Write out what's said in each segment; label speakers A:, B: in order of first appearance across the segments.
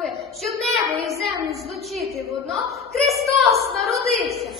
A: дарує, щоб небо і землю злучити водно,
B: Христос народився.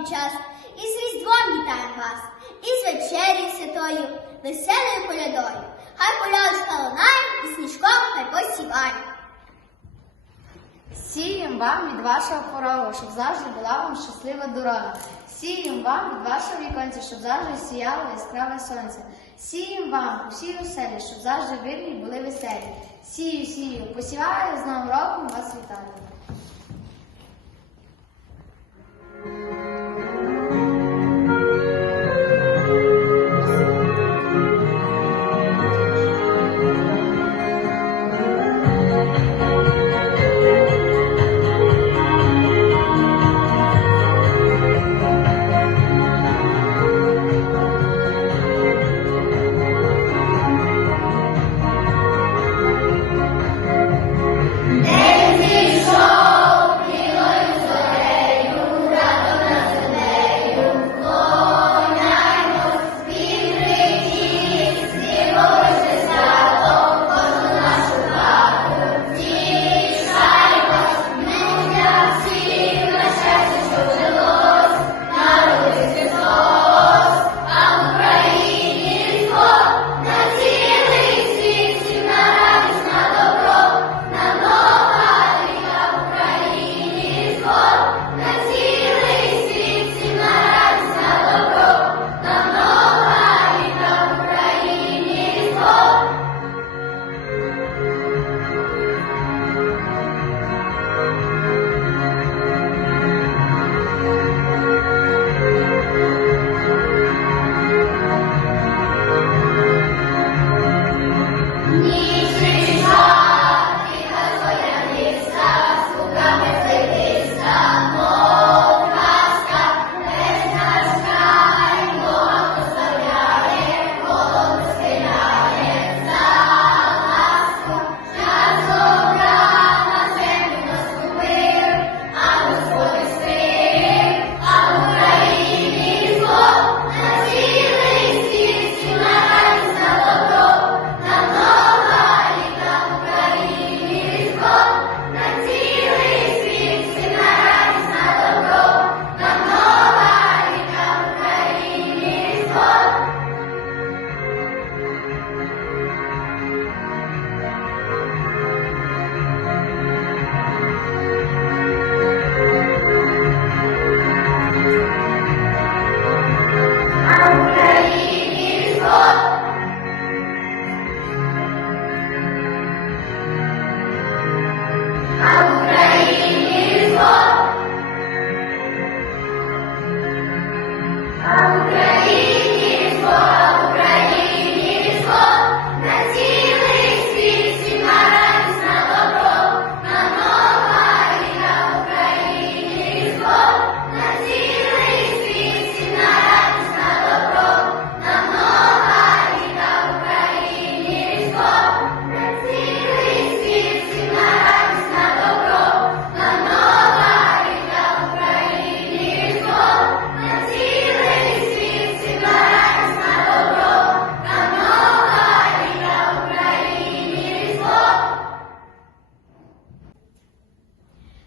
B: Добрий час, і з Різдвом вітаємо вас, і з вечері святою, веселою колядою. Хай колядочка лунає, і сніжком хай посіває.
C: Сієм вам від вашого порогу, щоб завжди була вам щаслива дорога. Сієм вам від вашого віконця, щоб завжди сіяло яскраве сонце. Сієм вам усі оселі, щоб завжди вільні були веселі. Сію, сію, посіваю з Новим роком вас вітаю.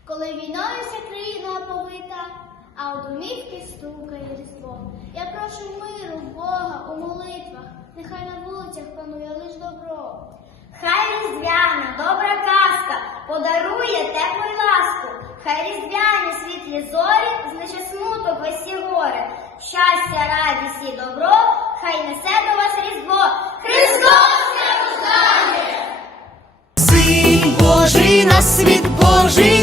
D: Коли війною вся країна оповита, а у домівки стукає різдво. Я прошу миру Бога у молитвах, нехай на вулицях панує лиш добро.
A: Хай різдвяна, добра казка подарує теплу ласку. Хай різдвяні світлі зорі знищать смуток весь і горе. Щастя, радість і добро, хай несе до вас різдво. Христос не!
E: Син Божий на світ Божий